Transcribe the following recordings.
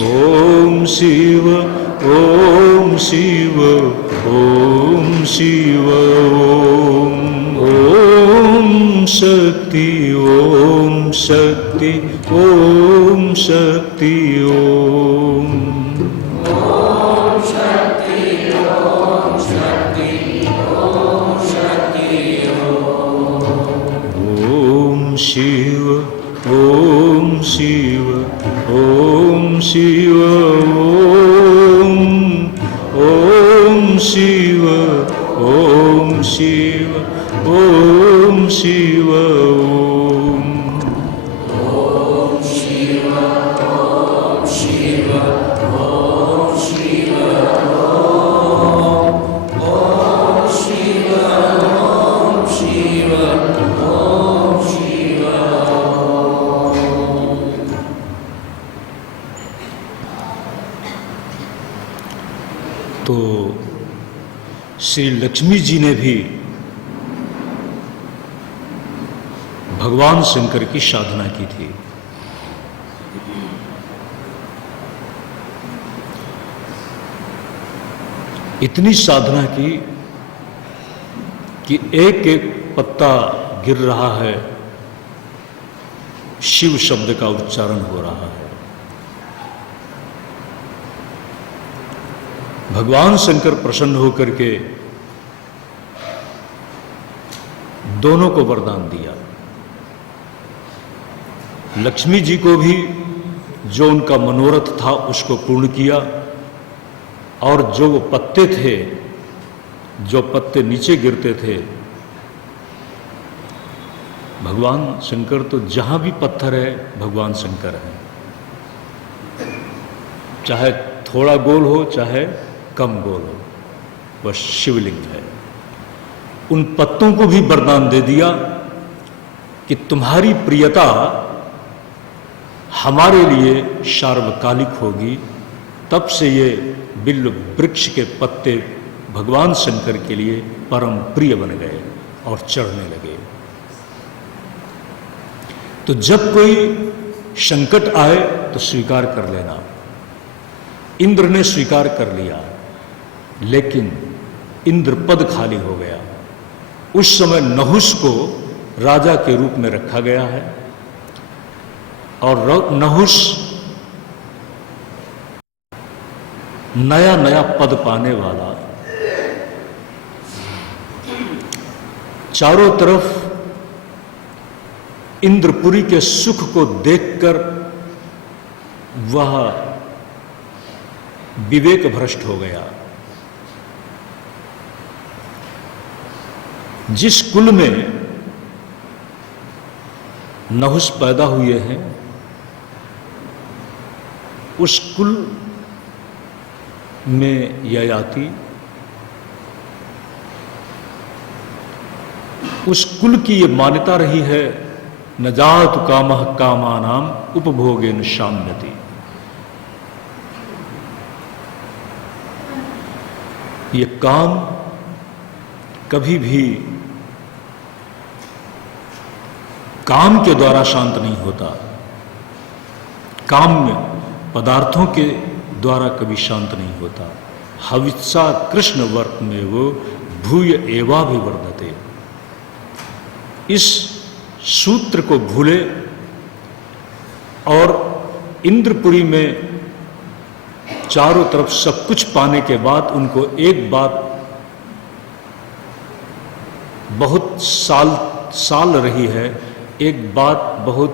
ओम शिव ओम शिव ओम शिव ओम शक्ति ओम शक्ति ओम शक्ति ओम शिव ओम शिव ओम शिव ओम शिव ओम शिव ओम शिव तो श्री लक्ष्मी जी ने भी भगवान शंकर की साधना की थी। इतनी साधना की कि एक एक पत्ता गिर रहा है, शिव शब्द का उच्चारण हो रहा है। भगवान शंकर प्रसन्न होकर के दोनों को वरदान दिया। लक्ष्मी जी को भी जो उनका मनोरथ था उसको पूर्ण किया, और जो वो पत्ते थे, जो पत्ते नीचे गिरते थे, भगवान शंकर तो जहां भी पत्थर है भगवान शंकर है, चाहे थोड़ा गोल हो चाहे कम गोल हो, वह शिवलिंग है। उन पत्तों को भी वरदान दे दिया कि तुम्हारी प्रियता हमारे लिए सार्वकालिक होगी। तब से ये बिल्व वृक्ष के पत्ते भगवान शंकर के लिए परम प्रिय बन गए और चढ़ने लगे। तो जब कोई संकट आए तो स्वीकार कर लेना। इंद्र ने स्वीकार कर लिया, लेकिन इंद्र पद खाली हो गया। उस समय नहुष को राजा के रूप में रखा गया है, और नहुष नया नया पद पाने वाला, चारों तरफ इंद्रपुरी के सुख को देखकर वह विवेक भ्रष्ट हो गया। जिस कुल में नहुष पैदा हुए हैं, उस कुल में ययाति, उस कुल की ये मान्यता रही है, न जातु कामः कामानाम उपभोगेन शाम्यति। ये काम कभी भी काम के द्वारा शांत नहीं होता, काम्य पदार्थों के द्वारा कभी शांत नहीं होता। हवित्सा कृष्ण वर्त में वो भूय एवाभिवर्धते। इस सूत्र को भूले और इंद्रपुरी में चारों तरफ सब कुछ पाने के बाद उनको एक बात बहुत साल रही है, एक बात बहुत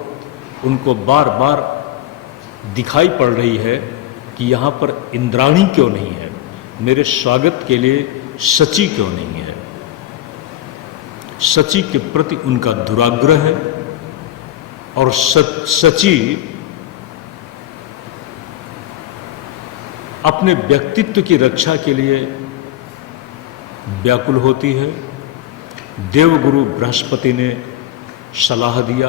उनको बार बार दिखाई पड़ रही है कि यहाँ पर इंद्राणी क्यों नहीं है, मेरे स्वागत के लिए सची क्यों नहीं है। सची के प्रति उनका दुराग्रह है, और सची अपने व्यक्तित्व की रक्षा के लिए व्याकुल होती है। देवगुरु बृहस्पति ने सलाह दिया,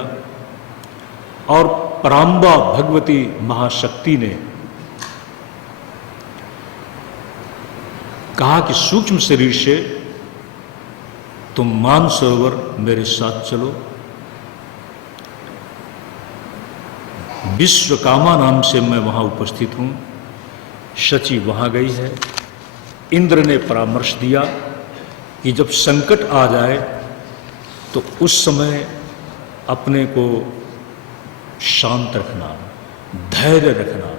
और पराम्बा भगवती महाशक्ति ने कहा कि सूक्ष्म शरीर से तुम मानसरोवर मेरे साथ चलो। विश्वकामा नाम से मैं वहाँ उपस्थित हूँ। शची वहाँ गई है। इंद्र ने परामर्श दिया कि जब संकट आ जाए तो उस समय अपने को शांत रखना, धैर्य रखना।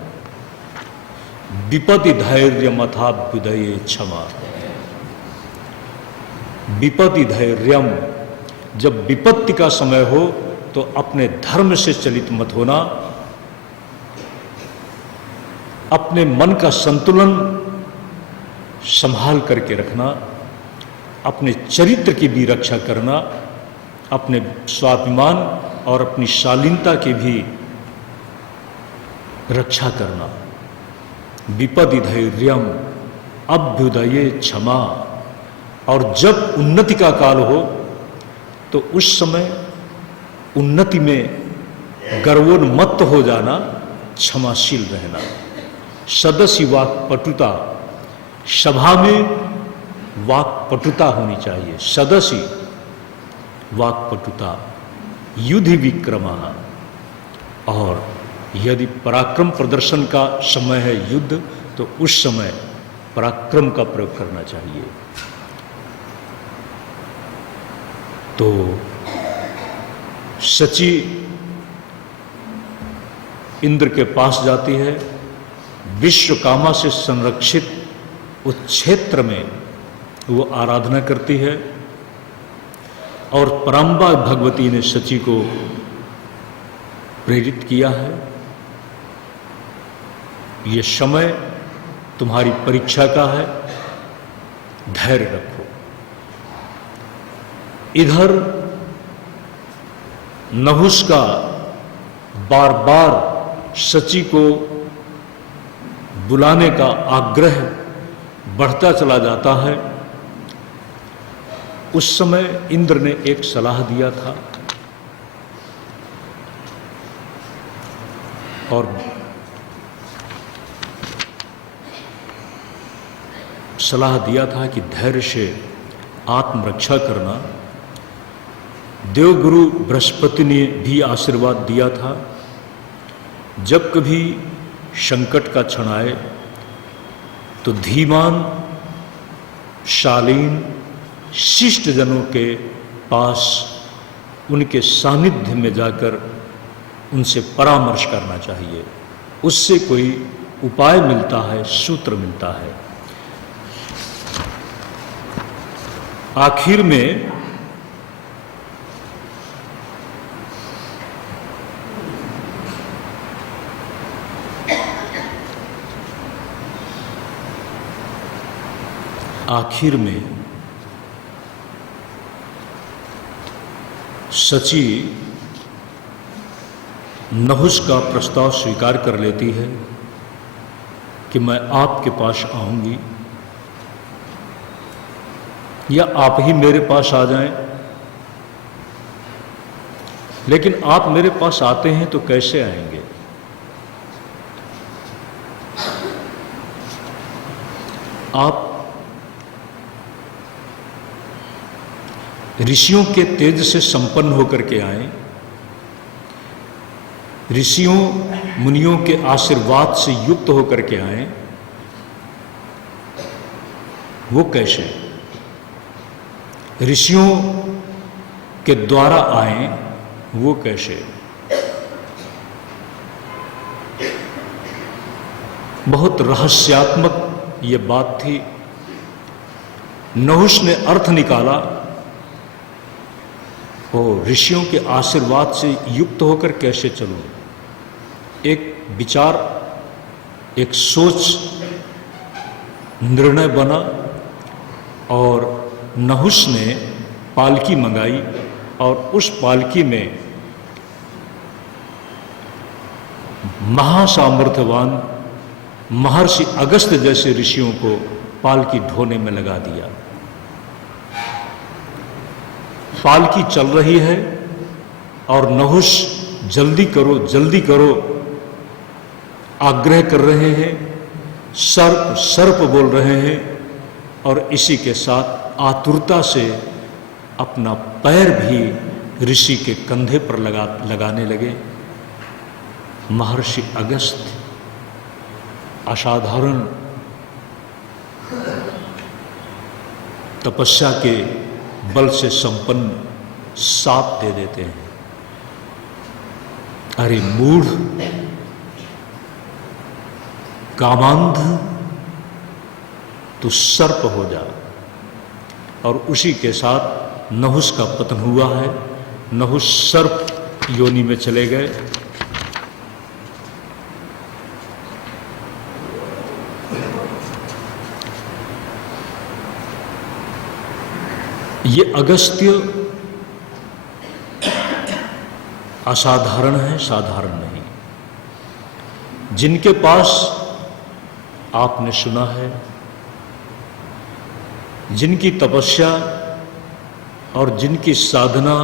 विपत्ति धैर्यम अथाभ्युदये क्षमा। विपत्ति धैर्यम, जब विपत्ति का समय हो तो अपने धर्म से चलित मत होना, अपने मन का संतुलन संभाल करके रखना, अपने चरित्र की भी रक्षा करना, अपने स्वाभिमान और अपनी शालीनता की भी रक्षा करना। विपदि धैर्यम अभ्युदये क्षमा। और जब उन्नति का काल हो तो उस समय उन्नति में गर्वोन्मत्त हो जाना, क्षमाशील रहना। सदस्य वाक्पटुता, सभा में वाक्पटुता होनी चाहिए। सदस्य वाक्पटुता, युद्ध विक्रम। और यदि पराक्रम प्रदर्शन का समय है युद्ध, तो उस समय पराक्रम का प्रयोग करना चाहिए। तो शची इंद्र के पास जाती है। विश्वकामा से संरक्षित उस क्षेत्र में वो आराधना करती है। और पराम्बा भगवती ने शची को प्रेरित किया है, ये समय तुम्हारी परीक्षा का है, धैर्य रखो। इधर नहुष का बार बार शची को बुलाने का आग्रह बढ़ता चला जाता है। उस समय इंद्र ने एक सलाह दिया था और सलाह दिया था कि धैर्य से आत्मरक्षा करना। देवगुरु बृहस्पति ने भी आशीर्वाद दिया था, जब कभी संकट का क्षण आए तो धीमान शालीन शिष्ट जनों के पास उनके सानिध्य में जाकर उनसे परामर्श करना चाहिए। उससे कोई उपाय मिलता है, सूत्र मिलता है। आखिर में शची नहुष का प्रस्ताव स्वीकार कर लेती है कि मैं आपके पास आऊंगी या आप ही मेरे पास आ जाएं। लेकिन आप मेरे पास आते हैं तो कैसे आएंगे? आप ऋषियों के तेज से संपन्न होकर के आए, ऋषियों मुनियों के आशीर्वाद से युक्त होकर के आए। वो कैसे? ऋषियों के द्वारा आए, वो कैसे? बहुत रहस्यात्मक ये बात थी। नहुष ने अर्थ निकाला और ऋषियों के आशीर्वाद से युक्त होकर कैसे चलूं। एक विचार, एक सोच, निर्णय बना और नहुष ने पालकी मंगाई और उस पालकी में महासामर्थ्यवान महर्षि अगस्त जैसे ऋषियों को पालकी ढोने में लगा दिया। पालकी चल रही है और नहुष जल्दी करो जल्दी करो आग्रह कर रहे हैं, सर्प सर्प बोल रहे हैं और इसी के साथ आतुरता से अपना पैर भी ऋषि के कंधे पर लगाने लगे। महर्षि अगस्त्य असाधारण तपस्या के बल से संपन्न साप दे देते हैं। अरे मूढ़, कामांध, तू सर्प हो जा। और उसी के साथ नहुस का पतन हुआ है। नहुस सर्प योनि में चले गए। ये अगस्त्य असाधारण है, साधारण नहीं। जिनके पास आपने सुना है, जिनकी तपस्या और जिनकी साधना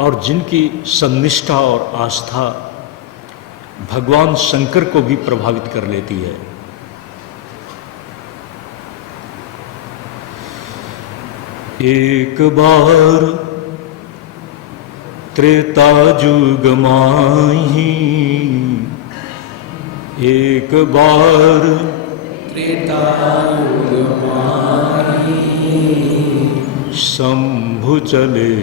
और जिनकी सन्निष्ठा और आस्था भगवान शंकर को भी प्रभावित कर लेती है। एक बार त्रेता जुग माही, एक बार त्रेता युग माही, शंभु चले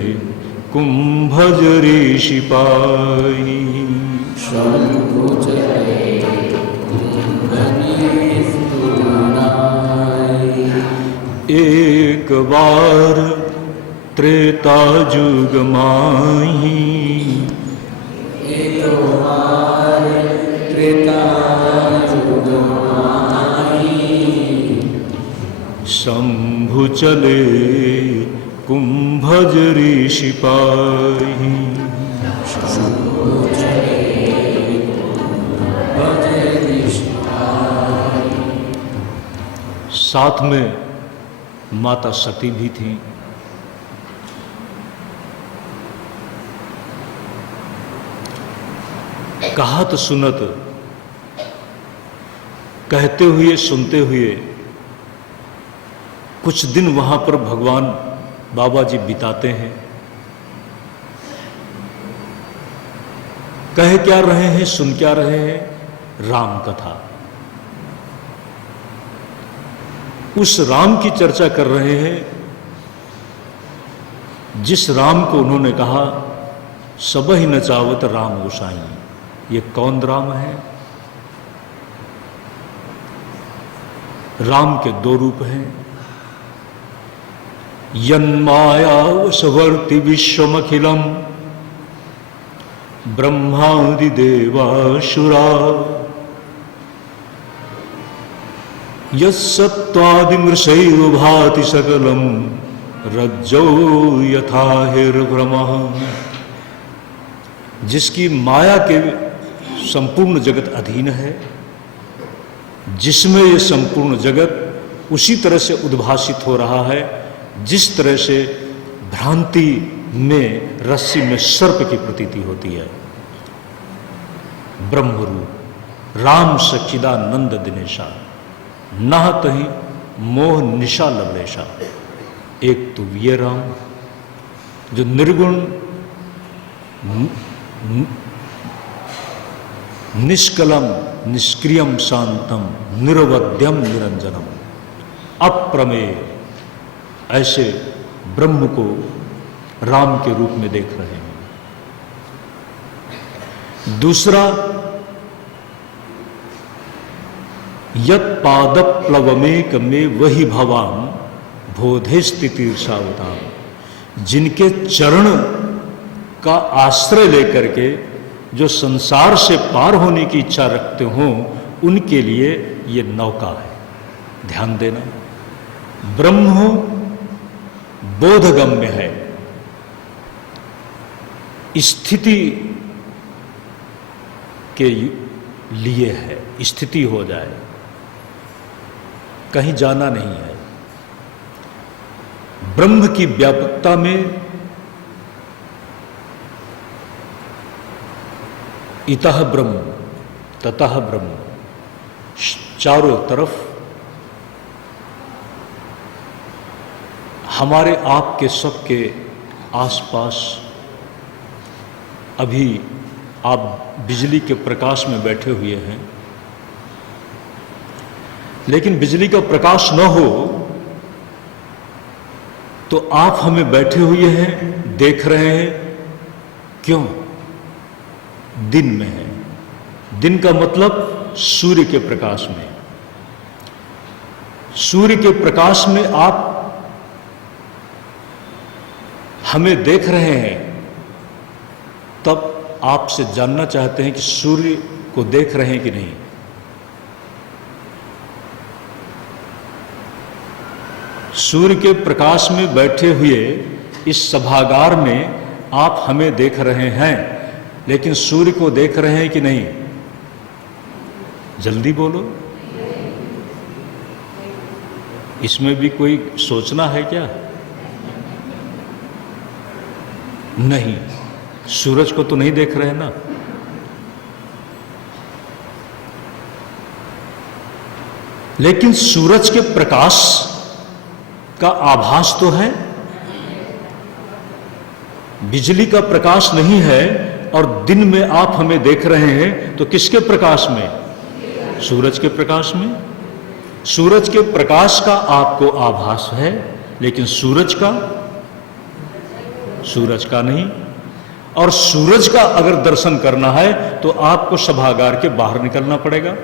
कुंभज ऋषि पाई। शंभु चले कुंभज एक बार त्रेता जुग माही, एक बार त्रेता जुग माही, शंभु चले कुंभज ऋषि पाई। शंभु चले कुंभज ऋषि पाई। साथ में माता सती भी थी। कहत सुनत, कहते हुए सुनते हुए कुछ दिन वहां पर भगवान बाबा जी बिताते हैं। कह क्या रहे हैं, सुन क्या रहे हैं? राम कथा। उस राम की चर्चा कर रहे हैं जिस राम को उन्होंने कहा सबहि नचावत राम गोसाई। ये कौन राम है? राम के दो रूप हैं। यन्माया वशवर्ति विश्वमखिलम ब्रह्मादि देवासुरा, यत्सत्त्वादिमृषैव भाति सकलम रज्जौ यथा हिर्भ्रमः। जिसकी माया के संपूर्ण जगत अधीन है, जिसमें ये संपूर्ण जगत उसी तरह से उद्भासित हो रहा है जिस तरह से भ्रांति में रस्सी में सर्प की प्रतीति होती है। ब्रह्मरूप राम सच्चिदानंद दिनेशा, नहत ही मोह निशा लवलेशा। एक तो ये राम जो निर्गुण निष्कलम निष्क्रियम शांतम निरवध्यम निरंजनम, अप्रमेय, ऐसे ब्रह्म को राम के रूप में देख रहे हैं। दूसरा, यत पाद प्लवमेक में वही भवान बोधे स्थिति सावधान। जिनके चरण का आश्रय लेकर के जो संसार से पार होने की इच्छा रखते हो, उनके लिए ये नौका है। ध्यान देना, ब्रह्म बोधगम्य है, स्थिति के लिए है, स्थिति हो जाए, कहीं जाना नहीं है। ब्रह्म की व्यापकता में इतः ब्रह्म ततः ब्रह्म, चारों तरफ हमारे आपके सबके आसपास अभी आप बिजली के प्रकाश में बैठे हुए हैं, लेकिन बिजली का प्रकाश न हो तो आप हमें बैठे हुए हैं, देख रहे हैं। क्यों? दिन में है। दिन का मतलब सूर्य के प्रकाश में। सूर्य के प्रकाश में आप हमें देख रहे हैं, तब आपसे जानना चाहते हैं कि सूर्य को देख रहे हैं कि नहीं। सूर्य के प्रकाश में बैठे हुए इस सभागार में आप हमें देख रहे हैं, लेकिन सूर्य को देख रहे हैं कि नहीं? जल्दी बोलो। इसमें भी कोई सोचना है क्या? नहीं, सूरज को तो नहीं देख रहे ना। लेकिन सूरज के प्रकाश का आभास तो है। बिजली का प्रकाश नहीं है और दिन में आप हमें देख रहे हैं, तो किसके प्रकाश में? सूरज के प्रकाश में। सूरज के प्रकाश का आपको आभास है, लेकिन सूरज का नहीं। और सूरज का अगर दर्शन करना है तो आपको सभागार के बाहर निकलना पड़ेगा,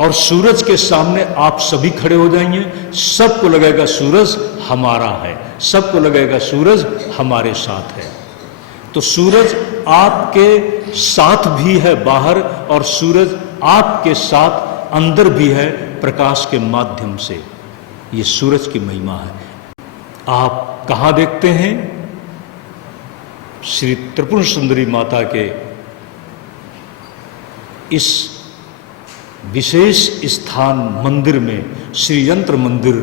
और सूरज के सामने आप सभी खड़े हो जाएंगे। सबको लगेगा सूरज हमारा है, सबको लगेगा सूरज हमारे साथ है। तो सूरज आपके साथ भी है बाहर, और सूरज आपके साथ अंदर भी है प्रकाश के माध्यम से। ये सूरज की महिमा है। आप कहाँ देखते हैं? श्री त्रिपुर सुंदरी माता के इस विशेष स्थान मंदिर में, श्री यंत्र मंदिर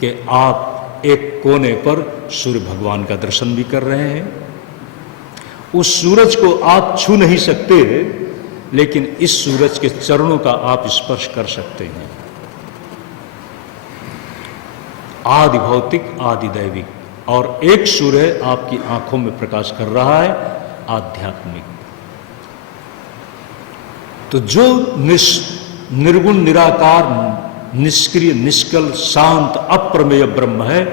के आप एक कोने पर सूर्य भगवान का दर्शन भी कर रहे हैं। उस सूरज को आप छू नहीं सकते, लेकिन इस सूरज के चरणों का आप स्पर्श कर सकते हैं। आदि भौतिक, आदि दैविक, और एक सूर्य आपकी आंखों में प्रकाश कर रहा है, आध्यात्मिक। तो जो निर्गुण, निराकार, निष्क्रिय, निष्कल, शांत, अप्रमेय ब्रह्म है,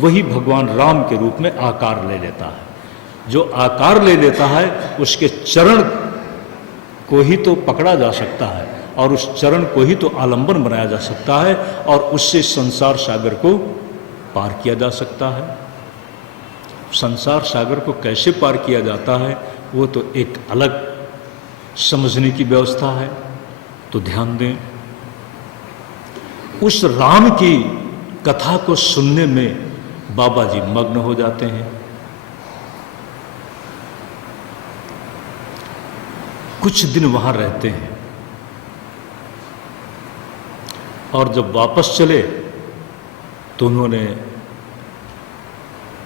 वही भगवान राम के रूप में आकार ले लेता है। जो आकार ले लेता है उसके चरण को ही तो पकड़ा जा सकता है, और उस चरण को ही तो आलंबन बनाया जा सकता है, और उससे संसार सागर को पार किया जा सकता है। संसार सागर को कैसे पार किया जाता है वो तो एक अलग समझने की व्यवस्था है। तो ध्यान दें, उस राम की कथा को सुनने में बाबा जी मग्न हो जाते हैं। कुछ दिन वहां रहते हैं, और जब वापस चले तो उन्होंने